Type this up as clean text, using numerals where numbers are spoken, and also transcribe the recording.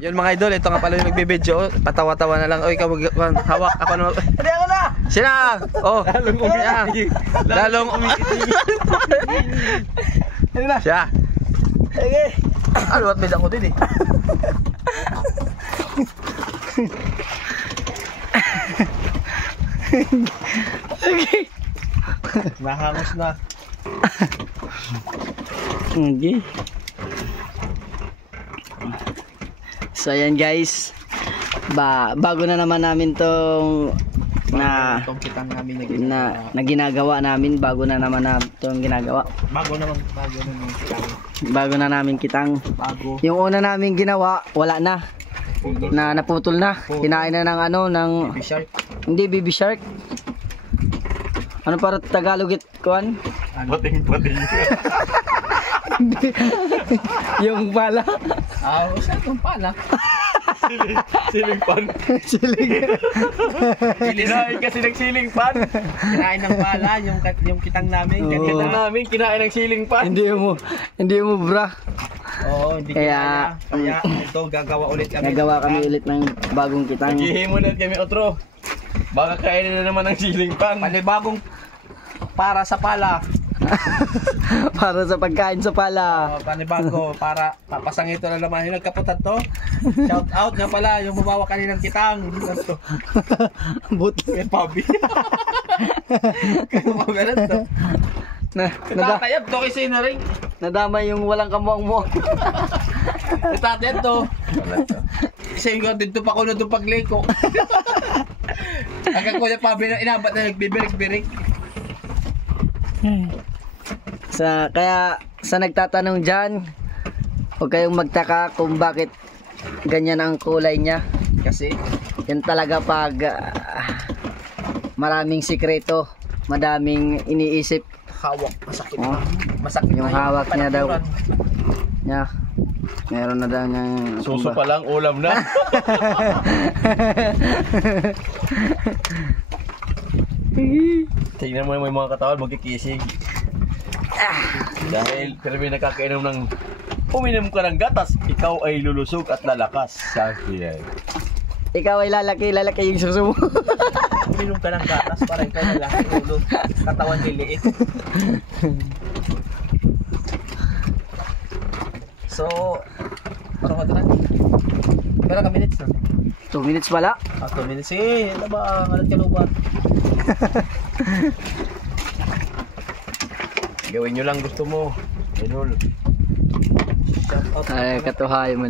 Yun mga idol, ito nga pala yung nagbibideo. Patawa-tawa na lang. O ikaw hawak. Ako naman. Hindi ako na! Sina! Oh! Lalong umikitig. Hindi na! Siya! Sige! Ano at beda ko din eh. Sige! Nahangos na. Okay. So ayan guys, bago na naman namin tong Itong kitang namin na ginagawa namin, bago na naman na itong ginagawa. Bago naman kitang. Bago na namin kitang. Bago. Yung una namin ginawa, wala na. Naputol na. Kinain na ng ano, ng Baby shark. hindi baby shark. Ano para Tagalog it kuan? Pating. Yung pala. Saan itong pala? Siling pan. Kinain kasi ng siling pan. Kinain ng pala, yung kitang namin. Oo. Kitang namin, kinain ng siling pan. Hindi mo bra. Oo, hindi Kaya- kaya ito gagawa ulit kami. Nagawa kami ulit ng bagong kitang. Naghihimo na kami otro. Baka kainin na naman ng siling pan. Panibagong para sa pala. Para sa pagkain sa pala. Panibago para papasang ito na naman. Yung nagkaputan to. Shout out nga pala yung bumawa kaninang kitang. Ito. Buti. May pabi. Kaya mga to. Tatayab to kasi na rin. Nadama yung walang kamuang-muang. Tatayab to. Kasi yung dito pa ko na itong pagliko. Hanggang ko yung pabi na inabat na nagbibirik-birik. Kaya sa nagtatanong dyan, huwag kayong magtaka kung bakit ganyan ang kulay niya. Kasi Yan talaga pag maraming sikreto, madaming iniisip. hawak, masakit Oh. na. Masakit Yung na hawak niya daw. panaturan. Niya. Meron na daw niyang Suso pa lang, ulam na. Tingnan mo yung mga katawan, magkikisig. Dahil pero may nakakainom ng uminom ka ng gatas, ikaw ay lulusog at lalakas. Sabi yan. Ikaw ay lalaki yung suso mo. Uminom ka ng gatas para ikaw lalaki, ulo, katawan liliit. So, parang ka na. Pero ka minutes na. 2 minutes pala. 2 minutes eh. Ano ba? Alat ka lubat. Gawin nyo lang gusto mo. Idol. Shout out. Ay, katuhay mo.